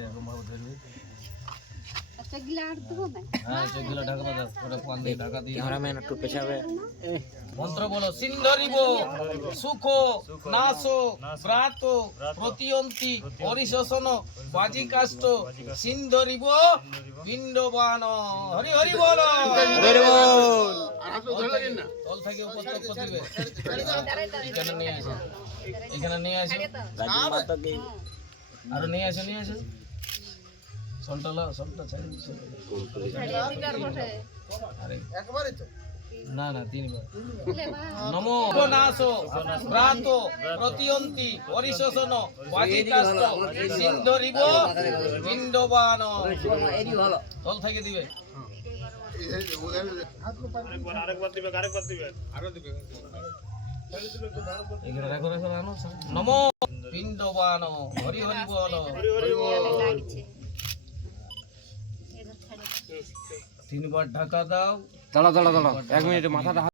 এরকম ভাবে ধরবি। হ্যাঁ চোখগুলো ঢাকা দাও, ওটা পান দিয়ে ঢাকা দিয়ে। ক্যামেরাম্যান একটু পেছাবে। মন্ত্র বলো। সিন্ধরিব সুখ নাশ ব্রাত প্রতিয়ন্তি হরিশোষণ বাজিকাষ্ট সিন্ধরিব পিণ্ডবান। হরি হরি বল। তল থেকে উপর তক দিবে। এখানে নিয়ে আসো, এখানে নিয়ে আসো, আরো নিয়ে আসো, নিয়ে আসো। সলটা লাও, সলটা ছাড়ি। আরে না না তিনবার। নমো নাশ ব্রাত প্রতিয়ন্তি হরিশোষণ বাজিকাষ্ট সিন্ধরিব পিণ্ডবান। তল থেকে দিবে। এখানে রাখো, রাখো, আনো। নমো পিণ্ডবান। হরি হরি বল। তিনবার ঢাকা দাও। দাঁড়া দাঁড়া দাঁড়া, 1 মিনিট মাথাটা